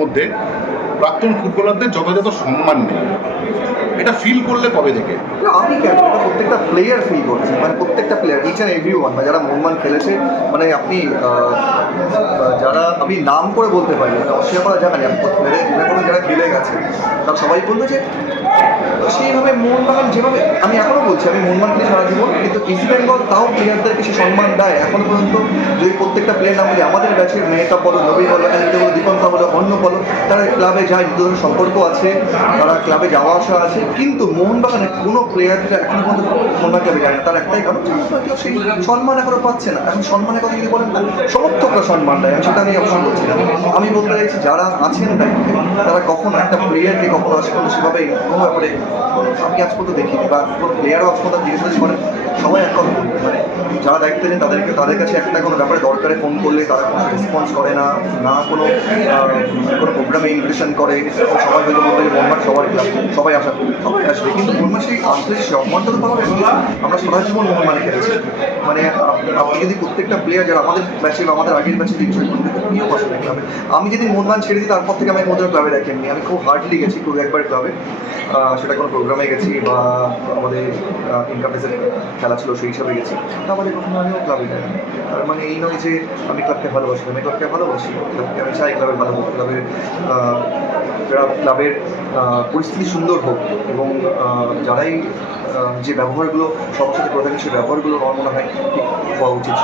মধ্যে প্রাক্তন ফুটবলারদের যথাযথ সম্মান নেই, এটা ফিল করলে কবে থেকে? আমি কেন, এটা প্রত্যেকটা প্লেয়ার ফিল করছে, মানে প্রত্যেকটা player, each and every one, যারা মোহনবাগান খেলেছে, মানে আপনি যারা আমি নাম করে বলতে পারি, মানে অস্বীকার করা যাবে না, আমি কোনো যারা খেলে গেছে তারা সবাই বলতো যে সেইভাবে মোহনবাগান যেভাবে, আমি এখনও বলছি আমি মোহনবাগানকে সারা জীবন, কিন্তু ইস্ট বেঙ্গল তাও প্লেয়ারদেরকে সে সম্মান দেয় এখনও পর্যন্ত। যদি প্রত্যেকটা প্লেয়ার নাম বলি, আমাদের ব্যাচের মেয়েটা বলো, নবী বলো, অ্যালিতে বলো, দীপঙ্কা বলো, অন্য বলো, তারা ক্লাবে যায়, নিজেদের সম্পর্ক আছে, তারা ক্লাবে যাওয়া আসা আছে, কিন্তু মোহনবাগানের কোনো প্লেয়াররা এখনো পর্যন্ত মোহনবাগান ক্লাবে যায় না। তার একটাই কারণ, সেই সম্মান এখনো পাচ্ছে না। এখন সম্মানের কথা যদি বলেন না, সমর্থকরা সম্মান দেয়, সেটা আমি অবশ্যই বলছি না। আমি বলতে চাইছি যারা আছেন দায়িত্বে, তারা কখনো একটা প্লেয়ারকে কখনো আজ পর্যন্ত সেভাবে কোনো ব্যাপারে আমি আজ পর্যন্ত দেখিনি, বা কোনো প্লেয়ারও আজ পর্যন্ত জিজ্ঞেস করেন, সবাই এক কথা বলবে, মানে যারা দায়িত্ব নেন তাদের কাছে একটা কোনো ব্যাপারে দরকারে ফোন করলে তারা কোনো রেসপন্স করে না, না কোনো প্রোগ্রামে ইনভিটেশন করে। সবাই হয়তো বলবে যে মোহনবাগান সবার ক্লাব, সবাই সবাই আসবে, কিন্তু মোহনবাগান সেই আসলে সম্মানটা তো পাওয়া যাবে। আমরা সারা জীবন মোহনবাগানে খেলেছি, মানে আপনি যদি প্রত্যেকটা প্লেয়ার যারা আমাদের ব্যাচে বা আমাদের আগের ব্যাচে জিজ্ঞেস করবেন কীও পছন্দ ক্লাবে, আমি যেদিন মোহনবাগান ছেড়ে দিই তারপর থেকে আমি মোহনবাগান ক্লাবে দেখেননি। আমি খুব হার্ডলি গেছি খুব একবার ক্লাবে, সেটা কোনো প্রোগ্রামে গেছি বা আমাদের ইনকাম ফেসের খেলা ছিল সেই হিসাবে গেছি, তাহলে কখনো আমিও ক্লাবে যাই। তার মানে এই নয় যে আমি ক্লাবকে ভালোবাসি, আমি ক্লাবকে ভালোবাসি, ক্লাবকে আমি চাই ক্লাবের ভালো হোক, ক্লাবের পরিস্থিতি সুন্দর হোক, এবং যারাই যে ব্যবহারগুলো সবার সাথে করে থাকেন সেই ব্যবহারগুলো আমার মনে হয় ঠিক হওয়া উচিত।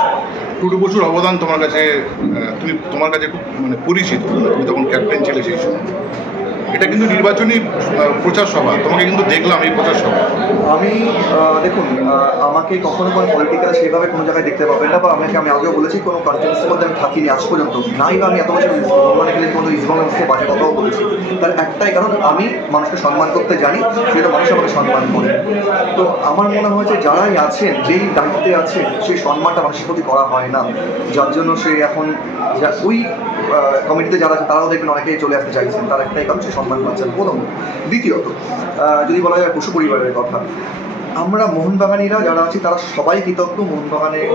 টুটু বসুর অবদান তোমার কাছে, তোমার কাছে খুব মানে পরিচিত, তুমি তখন ক্যাপ্টেন ছিলে সেই সময়। এটা কিন্তু নির্বাচনী প্রচার সভা, তোমাকে কিন্তু দেখলাম এই প্রচার সভা। আমি দেখুন, আমাকে কখনো কোনো পলিটিক্যাল সেভাবে কোনো জায়গায় দেখতে পাবেন না, বা আমি আগেও বলেছি কোনো কনফারেন্সের মধ্যে আমি থাকিনি আজ পর্যন্ত, নাই বা আমি এত বছর মানে গেলে কোনো ইসলামের বাজে কথাও বলেছি। তার একটাই কারণ, আমি মানুষকে সম্মান করতে জানি, সেটা মানুষ আমাকে সম্মান করে। তো আমার মনে হয় যে যারাই আছেন, যেই দায়িত্বে আছেন, সেই সম্মানটা মানুষের প্রতি করা হয় না, যার জন্য সে এখন ওই কমিটিতে যারা আছে তারাও দেখবেন অনেকেই চলে আসতে চাইছেন, তার একটাই কারণ সে সম্মান পাচ্ছেন প্রথম। দ্বিতীয়ত, যদি বলা যায় বসু পরিবারের কথা, আমরা মোহনবাগানিরা যারা আছি তারা সবাই কৃতজ্ঞ মোহনবাগানের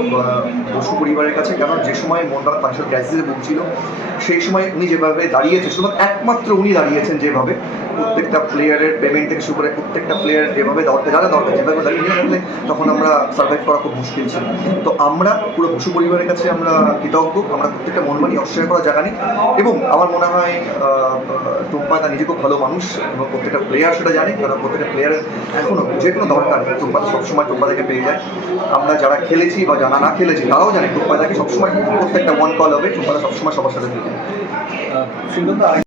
বসু পরিবারের কাছে, কারণ যে সময় মোহনবাগান ফাইন্যান্সিয়াল ক্রাইসিসে ভুগছিল সেই সময় উনি যেভাবে দাঁড়িয়েছেন, শুধুমাত্র একমাত্র উনি দাঁড়িয়েছেন যেভাবে, প্রত্যেকটা প্লেয়ারের পেমেন্ট থেকে শুরু করে প্রত্যেকটা প্লেয়ার যেভাবে দরকার, যারা দরকার যেভাবে দাঁড়িয়ে নিয়ে থাকলে তখন আমরা সার্ভাইভ করা খুব মুশকিল ছিল। তো আমরা পুরো বসু পরিবারের কাছে আমরা কৃতজ্ঞ, আমরা প্রত্যেকটা মোহনবাগানি অস্বীকার করা জায়গা নেই। এবং আমার মনে হয় টুম্পা তার নিজে খুব ভালো মানুষ, এবং প্রত্যেকটা প্লেয়ার সেটা জানে, কারণ প্রত্যেকটা প্লেয়ারের এখনও যে কোনো দরকার টুম্পা সবসময় টুম্পা থেকে পেয়ে যায়। আমরা যারা খেলেছি বা যারা না খেলেছি তারাও জানে টুম্পা তাকে সবসময় প্রত্যেকটা ওয়ান কল হবে, টুম্পা সবসময় সবার সাথে থাকে।